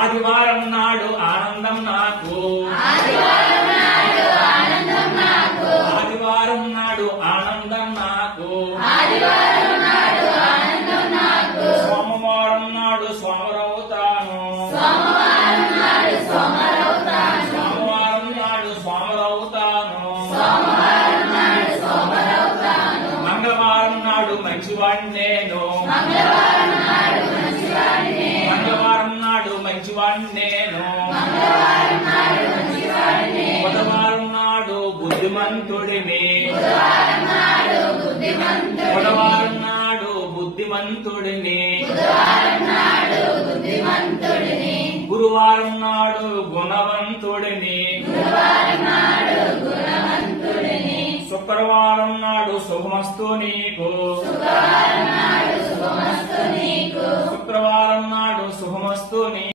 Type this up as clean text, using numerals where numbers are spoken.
ఆదివారం నాడు ఆనందం నాకు, ఆదివారం నాడు ఆనందం నాకు, ఆదివారం నాడు ఆనందం నాకు, ఆదివారం నాడు ఆనందం నాకు, సోమవారం నాడు సోమరవుతాను, సోమవారం నాడు సోమరవుతాను, సోమవారం నాడు సోమరవుతాను, సోమవారం నాడు సోమరవుతాను, మంగళవారం నాడు మంచివాడిని నేను, మంగళవారం నాడు మంచివాడిని, మంగళవారం నాడు మంచివాడిని నేను, మంగళవారం నాడు మంచివాడిని, బుధవారం నాడు బుద్ధిమంతుడిని, బుధవారం నాడు బుద్ధిమంతుడిని, బుధవారం నాడు బుద్ధిమంతుడిని, బుధవారం నాడు బుద్ధిమంతుడిని, గురువారం నాడు గుణవంతుడిని, గురువారం నాడు గుణవంతుడిని, శుక్రవారం నాడు శుభమస్తు నీకు, శుక్రవారం నాడు శుభమస్తు నీకు, శుక్రవారం నాడు శుభమస్తు నీకు.